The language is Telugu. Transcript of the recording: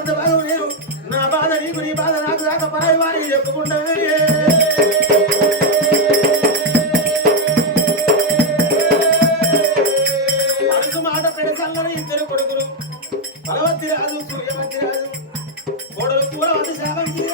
అంత బాగా నేను నా బాధ నీకు నీ బాధ నాకు దాకా పరాయి వారికి చెప్పుకుంటా మనసు మాట పెడసల్లని ఇద్దరు కొడుకులు బలవతి రాదు సూర్యవతి రాదు కోడలు కూరవతి శావంతి